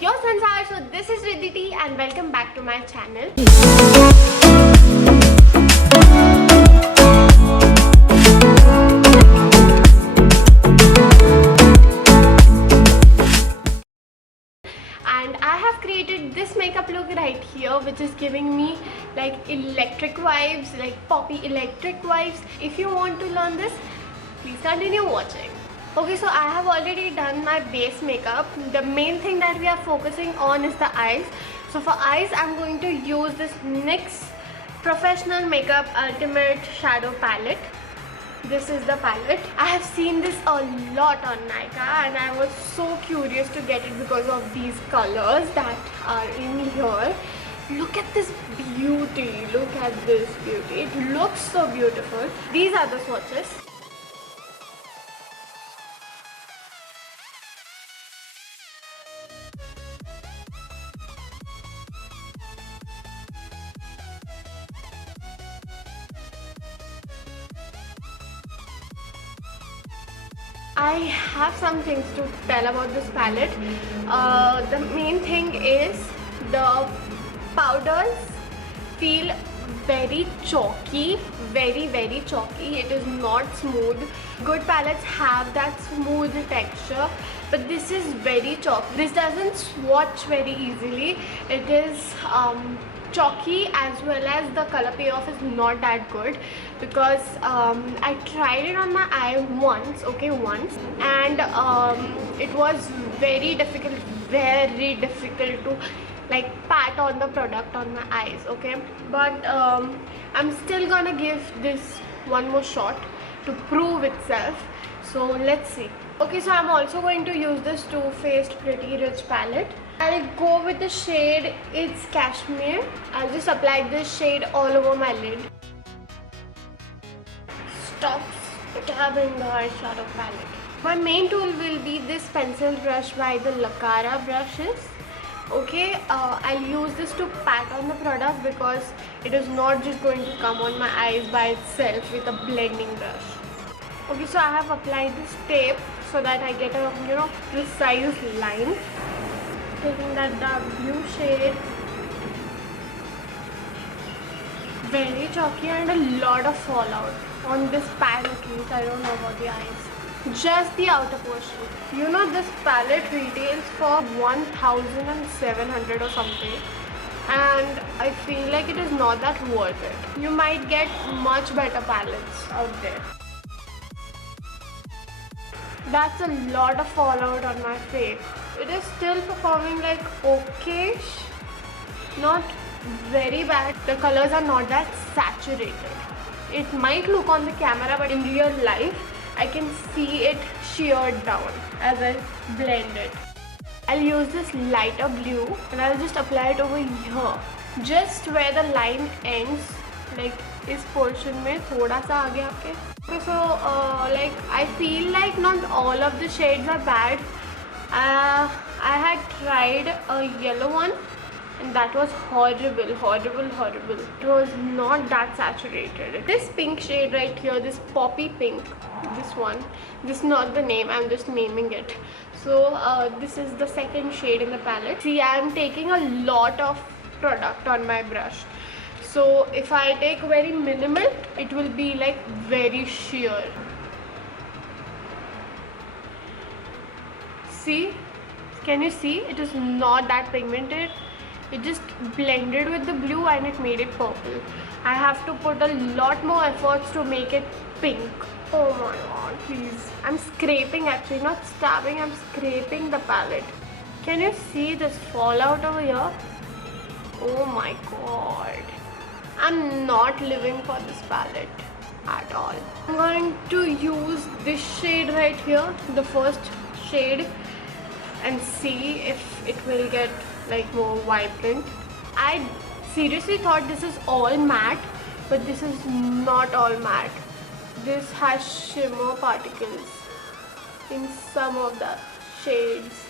your Sansar. So this is Riddhi T and welcome back to my channel. And I have created this makeup look right here, which is giving me like electric vibes, like poppy electric vibes. If you want to learn this, please continue watching. Okay, so I have already done my base makeup. The main thing that we are focusing on is the eyes. So for eyes, I'm going to use this NYX Professional Makeup Ultimate Shadow Palette. This is the palette. I have seen this a lot on Nykaa and I was so curious to get it because of these colors that are in here. Look at this beauty. Look at this beauty. It looks so beautiful. These are the swatches. I have some things to tell about this palette. The main thing is the powders feel very chalky, very chalky. It is not smooth. Good palettes have that smooth texture, but this is very chalky. This doesn't swatch very easily. It is chalky, as well as the color payoff is not that good because I tried it on my eye once, and it was very difficult to like pat on the product on my eyes, okay? But I'm still gonna give this one more shot to prove itself, so let's see. Okay, so I'm also going to use this Too Faced Pretty Rich palette. I'll go with the shade It's Cashmere. I'll just apply this shade all over my lid. Stop stabbing the eyeshadow palette. My main tool will be this pencil brush by the Lakara brushes. Okay, I'll use this to pat on the product because it is not just going to come on my eyes by itself with a blending brush. Okay, so I have applied this tape so that I get a precise line. Taking that dark blue shade, very chalky and a lot of fallout on this pan at least. I don't know about the eyes, just the outer portion. You know, this palette retails for 1,700 or something, and I feel like it is not that worth it. You might get much better palettes out there. That's a lot of fallout on my face. It is still performing like okayish, not very bad. The colors are not that saturated. It might look on the camera, but in real life I can see it sheared down as I blend it. I'll use this lighter blue and I'll just apply it over here, just where the line ends, like इस portion में थोड़ा सा आगे आके. Okay, so like I feel like not all of the shades are bad. I had tried a yellow one and that was horrible. It was not that saturated. This pink shade right here, this poppy pink, this is not the name, I'm just naming it. So this is the second shade in the palette. See, I'm taking a lot of product on my brush. So if I take very minimal, it will be like very sheer. See, can you see? It is not that pigmented. It just blended with the blue and it made it purple. I have to put a lot more efforts to make it pink. Oh my god, please. I'm scraping, actually not stabbing, I'm scraping the palette. Can you see this fallout over here? Oh my god. I'm not living for this palette at all. I'm going to use this shade right here, the first shade, and see if it will get like more vibrant. I seriously thought this is all matte, but this is not all matte. This has shimmer particles in some of the shades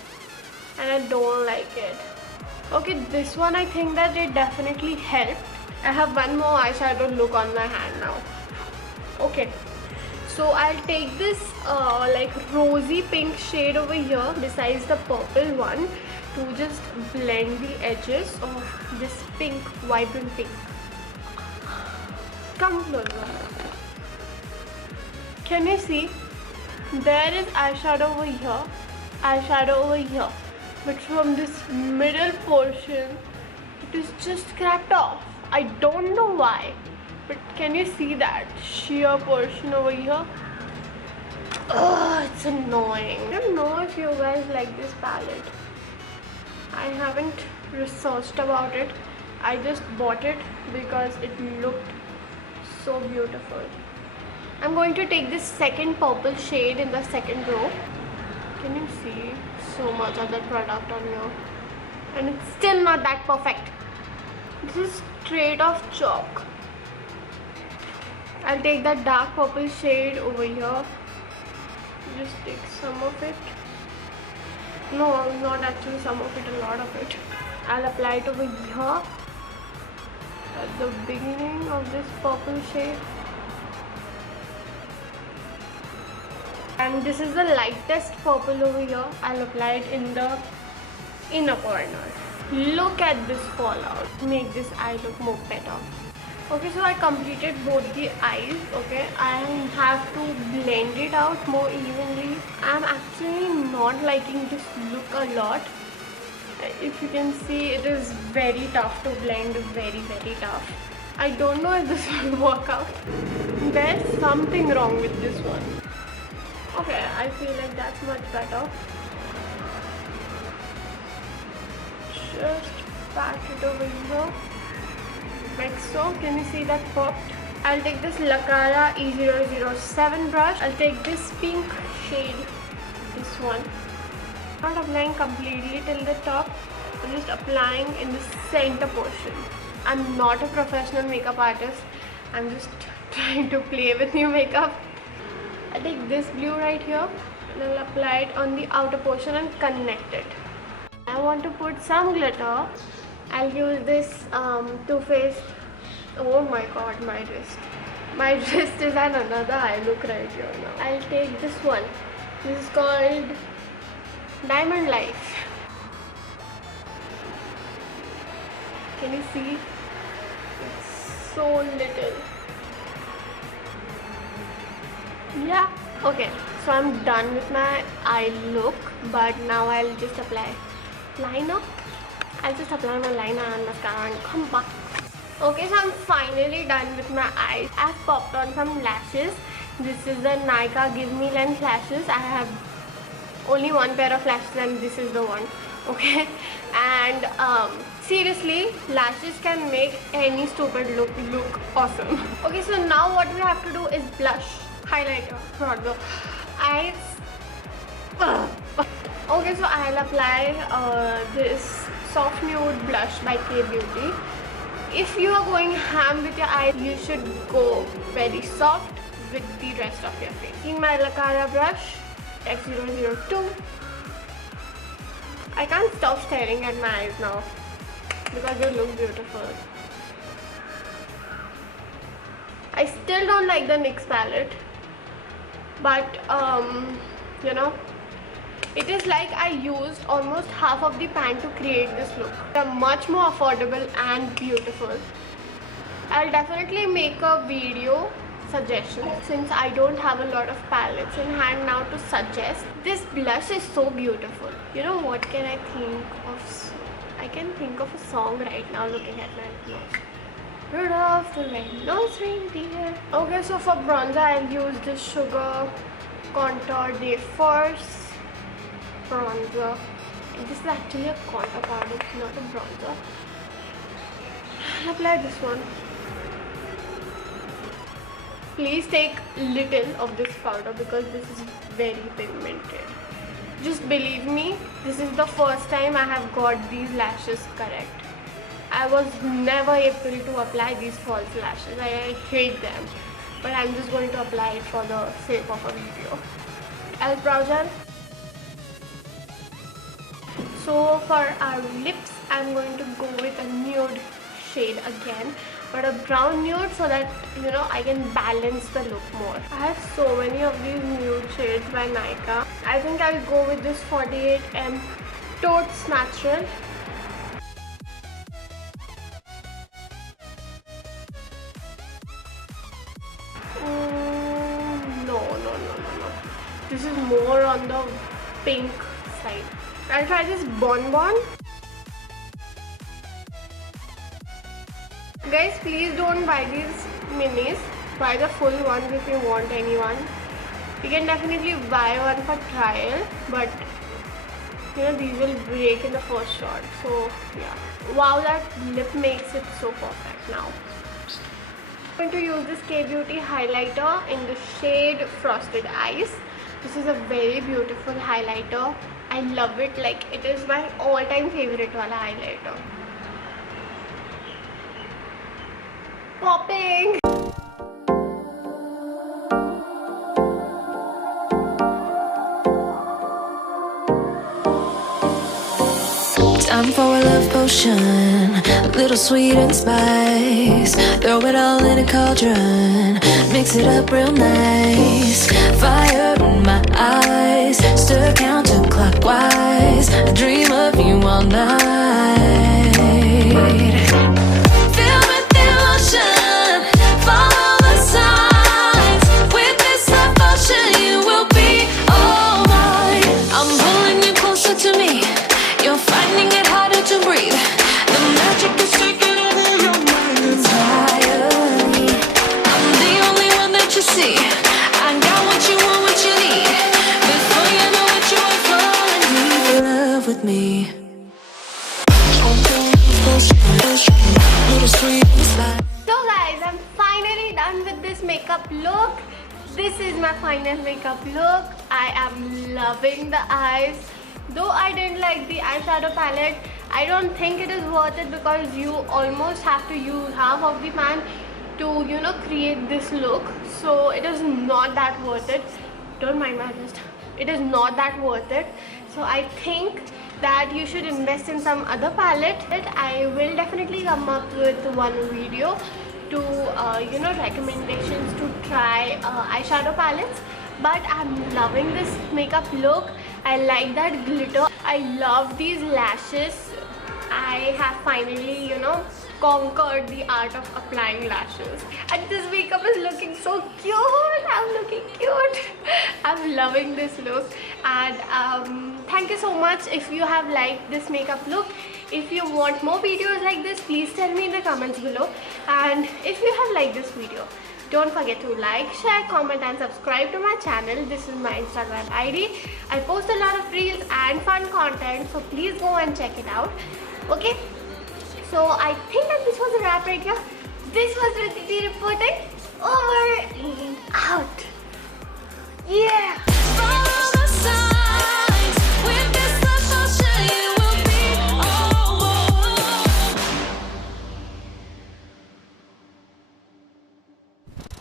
and I don't like it. Okay, this one I think that it definitely helped. I have one more eyeshadow look on my hand now. Okay, so I'll take this like rosy pink shade over here besides the purple one to just blend the edges of this pink, vibrant pink. Come closer. Can you see? There is eyeshadow over here, but from this middle portion, it is just cracked off. I don't know why, but can you see that sheer portion over here? It's annoying. I don't know if you guys like this palette. I haven't researched about it. I just bought it because it looked so beautiful. I'm going to take this second purple shade in the second row. Can you see so much other product on here? And it's still not that perfect. This is straight off chalk. I'll take that dark purple shade over here. Just take some of it. No, not actually some of it, a lot of it. I'll apply it over here at the beginning of this purple shade. And this is the lightest purple over here. I'll apply it in the inner corner. Look at this fallout. Make this eye look more better. Okay, so I completed both the eyes. Okay, I have to blend it out more evenly. I'm actually not liking this look a lot. If you can see, it is very tough to blend, very tough. I don't know if this will work out. There's something wrong with this one. Okay, I feel like that's much better. Just pat it over here. Like so. Can you see that popped? I'll take this Lakara E007 brush. I'll take this pink shade, this one. Not applying completely till the top. I'm just applying in the center portion. I'm not a professional makeup artist. I'm just trying to play with new makeup. I'll take this blue right here and I'll apply it on the outer portion and connect it. I want to put some glitter. I'll use this Too Faced. Oh my god, my wrist. My wrist is at another eye look right here now. I'll take this one. This is called Diamond Life. Can you see? It's so little. Yeah. Okay, so I'm done with my eye look, but now I'll just apply liner. I'll just apply my liner and mascara and come back. Okay, so I'm finally done with my eyes. I've popped on some lashes. This is the Nykaa Give Me Length lashes. I have only one pair of lashes and this is the one. Okay, and seriously, lashes can make any stupid look awesome. Okay, so now what we have to do is blush, highlighter, bronzer, eyes. Okay, so I'll apply this Soft Nude Blush by K Beauty. If you are going ham with your eyes, you should go very soft with the rest of your face. In my Lakara brush, F002. I can't stop staring at my eyes now because they look beautiful. I still don't like the NYX palette, but you know, it is like I used almost half of the pan to create this look. They're much more affordable and beautiful. I'll definitely make a video suggestion since I don't have a lot of palettes in hand now to suggest. This blush is so beautiful. You know what can I think of? I can think of a song right now looking at my nose. Rudolph the Red-Nosed Reindeer. Okay, so for bronzer I'll use this Sugar Contour Day Force bronzer. This is actually a contour powder, it's not a bronzer. I'll apply this one. Please take little of this powder because this is very pigmented. Just believe me, this is the first time I have got these lashes correct. I was never able to apply these false lashes. I hate them. But I'm just going to apply it for the sake of a video. Elf Brow Gel. So for our lips, I'm going to go with a nude shade again, but a brown nude so that, you know, I can balance the look more. I have so many of these nude shades by Nykaa. I think I'll go with this 48M totes natural. No. This is more on the pink side. I'll try this Bonbon. Guys, please don't buy these minis. Buy the full ones if you want anyone. You can definitely buy one for trial, but you know these will break in the first shot. So yeah. Wow, that lip makes it so perfect now. I'm going to use this K-Beauty highlighter in the shade Frosted Ice. This is a very beautiful highlighter. I love it. Like, it is my all-time favorite wala highlighter. Popping! Time for a love potion, a little sweet and spice. Throw it all in a cauldron, mix it up real nice. Fire in my eyes, stir counterclockwise. I dream of you all night. Feel with the emotion, follow the signs. With this love potion, you will be all mine. I'm pulling you closer to me. You're finding it harder to breathe. The magic is taking over your mind entirely. I'm the only one that you see. I got what you want, what you need. Before you know it, you are falling deep in love with me. So guys, I'm finally done with this makeup look. This is my final makeup look. I am loving the eyes. Though I didn't like the eyeshadow palette, I don't think it is worth it because you almost have to use half of the pan to, you know, create this look. So it is not that worth it. Don't mind my wrist. It is not that worth it. So I think that you should invest in some other palette. I will definitely come up with one video to, you know, recommendations to try eyeshadow palettes. But I'm loving this makeup look. I like that glitter. I love these lashes. I have finally, you know, conquered the art of applying lashes. And this makeup is looking so cute. I'm looking cute. I'm loving this look. And thank you so much if you have liked this makeup look. If you want more videos like this, please tell me in the comments below. And if you have liked this video, don't forget to like, share, comment and subscribe to my channel. This is my Instagram ID. I post a lot of reels and fun content, so please go and check it out. Okay, so I think that this was a wrap right here. This was Riddhi reporting over.